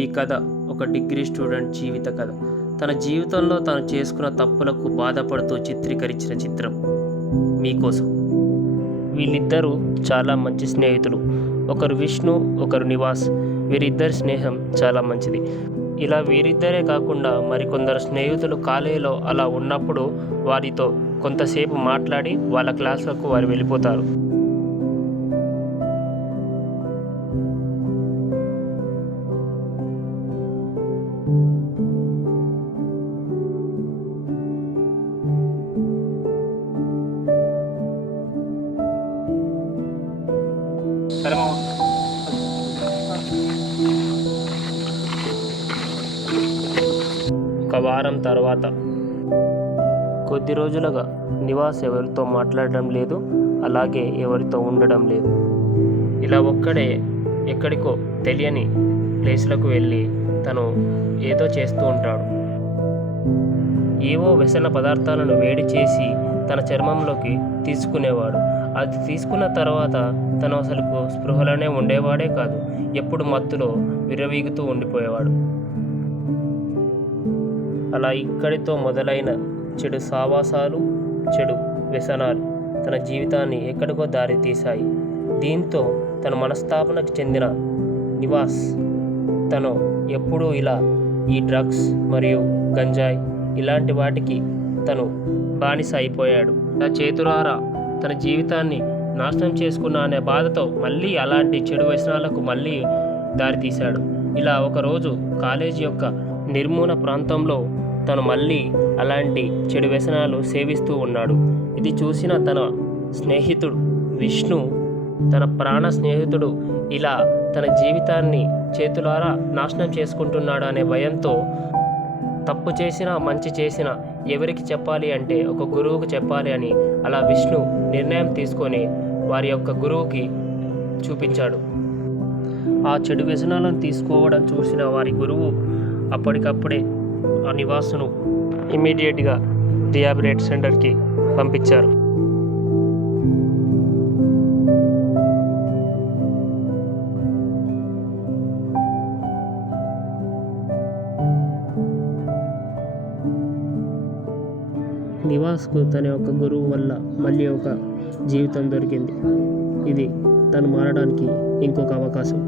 ఈ కథ ఒక డిగ్రీ స్టూడెంట్ జీవిత కథ. తన జీవితంలో తాను చేసుకున్న తప్పులకు బాధపడుతూ చిత్రీకరించిన చిత్రం మీకోసం. వీళ్ళిద్దరూ చాలా మంచి స్నేహితులు. ఒకరు విష్ణు, ఒకరు నివాస్. వీరిద్దరి స్నేహం చాలా మంచిది. ఇలా వీరిద్దరే కాకుండా మరికొందరు స్నేహితులు కాలేజీలో అలా ఉన్నప్పుడు వారితో కొంతసేపు మాట్లాడి వాళ్ళ క్లాసులకు వారు వెళ్ళిపోతారు. ఒక వారం తర్వాత కొద్ది రోజులుగా నివాస్ ఎవరితో మాట్లాడడం లేదు, అలాగే ఎవరితో ఉండడం లేదు. ఇలా ఒక్కడే ఎక్కడికో తెలియని ప్లేస్లకు వెళ్ళి తను ఏదో చేస్తూ ఉంటాడు. ఏవో వ్యసన పదార్థాలను వేడి చేసి తన చర్మంలోకి తీసుకునేవాడు. అది తీసుకున్న తర్వాత తను అసలుకు స్పృహలోనే ఉండేవాడే కాదు, ఎప్పుడు మత్తులో విర్రవీగుతూ ఉండిపోయేవాడు. అలా ఇక్కడితో మొదలైన చెడు సావాసాలు, చెడు వ్యసనాలు తన జీవితాన్ని ఎక్కడికో దారి తీశాయి. దీంతో తన మనస్తాపనకు చెందిన నివాస్ తను ఎప్పుడూ ఇలా ఈ డ్రగ్స్ మరియు గంజాయి ఇలాంటి వాటికి తను బానిస అయిపోయాడు. ఆ చేతులారా తన జీవితాన్ని నాశనం చేసుకున్నా అనే బాధతో మళ్ళీ అలాంటి చెడు వ్యసనాలకు మళ్ళీ దారితీశాడు. ఇలా ఒకరోజు కాలేజీ యొక్క నిర్మూల ప్రాంతంలో తను మళ్ళీ అలాంటి చెడు వ్యసనాలు సేవిస్తూ ఉన్నాడు. ఇది చూసిన తన స్నేహితుడు విష్ణు, తన ప్రాణ స్నేహితుడు ఇలా తన జీవితాన్ని చేతులారా నాశనం చేసుకుంటున్నాడు అనే భయంతో తప్పు చేసినా మంచి చేసినా ఎవరికి చెప్పాలి అంటే ఒక గురువుకు చెప్పాలి అని అలా విష్ణు నిర్ణయం తీసుకొని వారి యొక్క గురువుకి చూపించాడు. ఆ చెడు వ్యసనాలను తీసుకోవడం చూసిన వారి గురువు అప్పటికప్పుడే ఆ నివాసును ఇమ్మీడియట్గా రిహాబిలిట్ సెంటర్కి పంపించారు. నివాస్కు తన యొక్క గురువు వల్ల మళ్ళీ ఒక జీవితం దొరికింది. ఇది తను మారడానికి ఇంకొక అవకాశం.